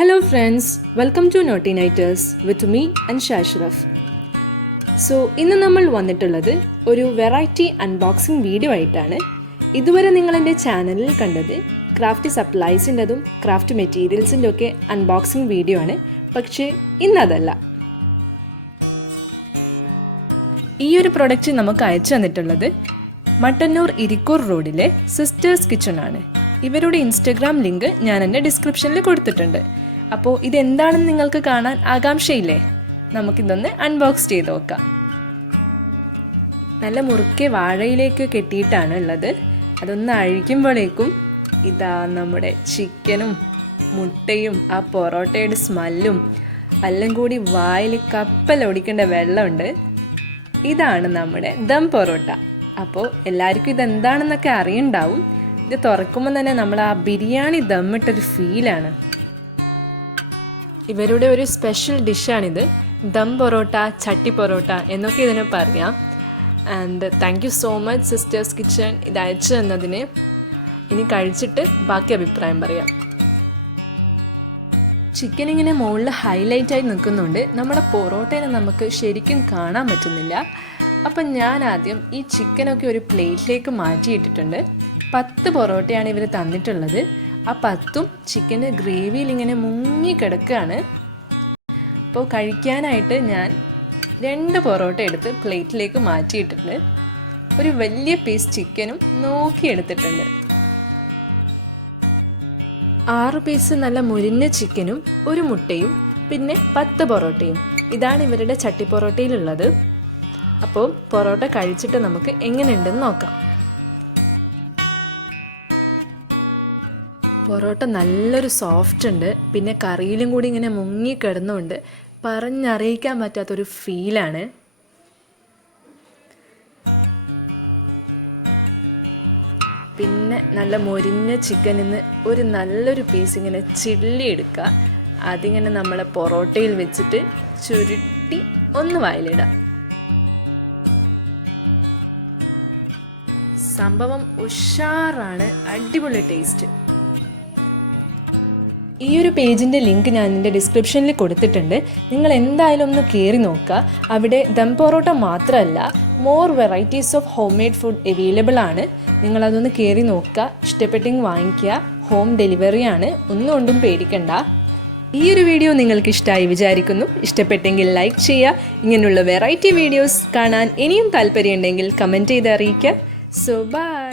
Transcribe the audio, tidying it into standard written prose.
Hello friends, welcome to Naughty Nighters with me Ansha Ashraf. So ഇന്ന് നമ്മൾ വന്നിട്ടുള്ളത് ഒരു വെറൈറ്റി അൺബോക്സിംഗ് വീഡിയോ ആയിട്ടാണ്. ഇതുവരെ നിങ്ങൾ എൻ്റെ ചാനലിൽ കണ്ടത് ക്രാഫ്റ്റ് സപ്ലൈസിൻ്റെതും ക്രാഫ്റ്റ് മെറ്റീരിയൽസിൻ്റെ ഒക്കെ അൺബോക്സിംഗ് വീഡിയോ ആണ്. പക്ഷേ ഇന്നതല്ല. ഈ ഒരു പ്രൊഡക്റ്റ് നമുക്ക് അയച്ചു തന്നിട്ടുള്ളത് മട്ടന്നൂർ ഇരിക്കൂർ റോഡിലെ സിസ്റ്റേഴ്സ് കിച്ചൺ ആണ്. ഇവരുടെ ഇൻസ്റ്റഗ്രാം ലിങ്ക് ഞാൻ എൻ്റെ ഡിസ്ക്രിപ്ഷനിൽ കൊടുത്തിട്ടുണ്ട്. അപ്പോൾ ഇതെന്താണെന്ന് നിങ്ങൾക്ക് കാണാൻ ആകാംക്ഷയില്ലേ? നമുക്കിതൊന്ന് അൺബോക്സ് ചെയ്ത് നോക്കാം. നല്ല മുറുക്കെ വാഴയിലേക്ക് കെട്ടിയിട്ടാണ് ഉള്ളത്. അതൊന്ന് അഴിക്കുമ്പോഴേക്കും ഇതാ നമ്മുടെ ചിക്കനും മുട്ടയും ആ പൊറോട്ടയുടെ സ്മെല്ലും എല്ലാം കൂടി വായിൽ കപ്പലൊടിക്കേണ്ട വെള്ളമുണ്ട്. ഇതാണ് നമ്മുടെ ദം പൊറോട്ട. അപ്പോൾ എല്ലാവർക്കും ഇതെന്താണെന്നൊക്കെ അറിയുണ്ടാവും. ഇത് തുറക്കുമ്പോൾ തന്നെ നമ്മൾ ആ ബിരിയാണി ദമ്മിട്ടൊരു ഫീലാണ്. ഇവരുടെ ഒരു സ്പെഷ്യൽ ഡിഷാണിത്. ദം പൊറോട്ട, ചട്ടി പൊറോട്ട എന്നൊക്കെ ഇതിനെ പറയാം. And thank you so much sisters kitchen ഇത് അയച്ചു തന്നതിന്. ഇനി കഴിച്ചിട്ട് ബാക്കി അഭിപ്രായം പറയാം. ചിക്കൻ ഇങ്ങനെ മുകളിൽ ഹൈലൈറ്റായി നിൽക്കുന്നുണ്ട്. നമ്മുടെ പൊറോട്ടേനെ നമുക്ക് ശരിക്കും കാണാൻ പറ്റുന്നില്ല. അപ്പം ഞാൻ ആദ്യം ഈ ചിക്കനൊക്കെ ഒരു പ്ലേറ്റിലേക്ക് മാറ്റിയിട്ടിട്ടുണ്ട്. 10 പൊറോട്ടയാണ് ഇവർ തന്നിട്ടുള്ളത്. ആ 10ഉം ചിക്കൻ്റെ ഗ്രേവിയിൽ ഇങ്ങനെ മുങ്ങി കിടക്കുകയാണ്. അപ്പോൾ കഴിക്കാനായിട്ട് ഞാൻ 2 പൊറോട്ട എടുത്ത് പ്ലേറ്റിലേക്ക് മാറ്റിയിട്ടിട്ടുണ്ട്. ഒരു വലിയ പീസ് ചിക്കനും നോക്കിയെടുത്തിട്ടുണ്ട്. 6 പീസ് നല്ല മുരിഞ്ഞ ചിക്കനും ഒരു മുട്ടയും പിന്നെ 10 പൊറോട്ടയും. ഇതാണ് ഇവരുടെ ചട്ടി പൊറോട്ടയിലുള്ളത്. അപ്പോൾ പൊറോട്ട കഴിച്ചിട്ട് നമുക്ക് എങ്ങനെയുണ്ടെന്ന് നോക്കാം. പൊറോട്ട നല്ലൊരു സോഫ്റ്റ് ഉണ്ട്. പിന്നെ കറിയിലും കൂടി ഇങ്ങനെ മുങ്ങി കിടന്നുകൊണ്ട് പറഞ്ഞറിയിക്കാൻ പറ്റാത്തൊരു ഫീലാണ്. പിന്നെ നല്ല മൊരിഞ്ഞ ചിക്കനിൽ നിന്ന് ഒരു നല്ലൊരു പീസ് ഇങ്ങനെ ചില്ലി എടുക്കുക. അതിങ്ങനെ നമ്മളെ പൊറോട്ടയിൽ വെച്ചിട്ട് ചുരുട്ടി ഒന്ന് വായിലിടാം. സംഭവം ഉഷാറാണ്, അടിപൊളി ടേസ്റ്റ്. ഈ ഒരു പേജിൻ്റെ ലിങ്ക് ഞാൻ എൻ്റെ ഡിസ്ക്രിപ്ഷനിൽ കൊടുത്തിട്ടുണ്ട്. നിങ്ങൾ എന്തായാലും ഒന്ന് കയറി നോക്കുക. അവിടെ ദം പൊറോട്ട മാത്രമല്ല, more varieties of home made food available ആണ്. നിങ്ങളതൊന്ന് കയറി നോക്കുക. ഇഷ്ടപ്പെട്ടെങ്കിൽ വാങ്ങിക്കുക. ഹോം ഡെലിവറിയാണ്, ഒന്നും പേടിക്കണ്ട. ഈ ഒരു വീഡിയോ നിങ്ങൾക്ക് ഇഷ്ടമായി വിചാരിക്കുന്നു. ഇഷ്ടപ്പെട്ടെങ്കിൽ ലൈക്ക് ചെയ്യുക. ഇങ്ങനെയുള്ള വെറൈറ്റി വീഡിയോസ് കാണാൻ ഇനിയും താല്പര്യമുണ്ടെങ്കിൽ കമൻറ്റ് ചെയ്ത് അറിയിക്കുക. So by.